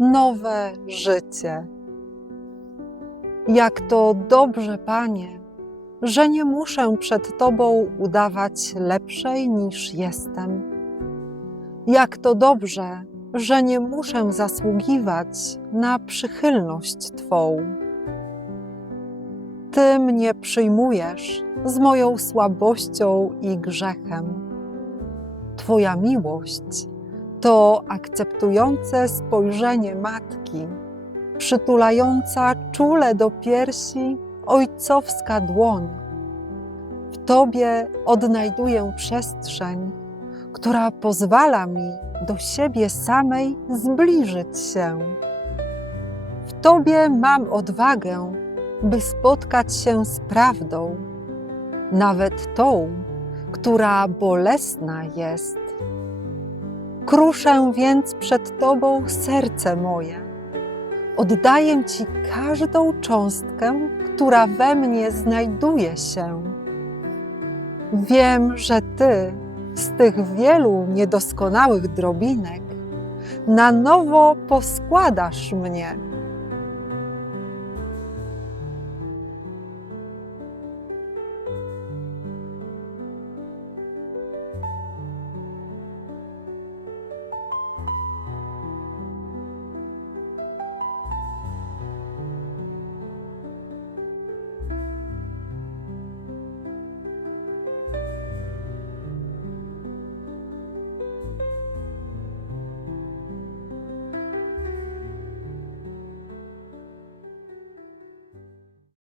nowe życie. Jak to dobrze, Panie, że nie muszę przed Tobą udawać lepszej niż jestem. Jak to dobrze, że nie muszę zasługiwać na przychylność Twą. Ty mnie przyjmujesz z moją słabością i grzechem. Twoja miłość to akceptujące spojrzenie matki, przytulająca czule do piersi ojcowska dłoń. W Tobie odnajduję przestrzeń, która pozwala mi do siebie samej zbliżyć się. W Tobie mam odwagę, by spotkać się z prawdą, nawet tą, która bolesna jest. Kruszę więc przed Tobą serce moje. Oddaję Ci każdą cząstkę, która we mnie znajduje się. Wiem, że Ty z tych wielu niedoskonałych drobinek na nowo poskładasz mnie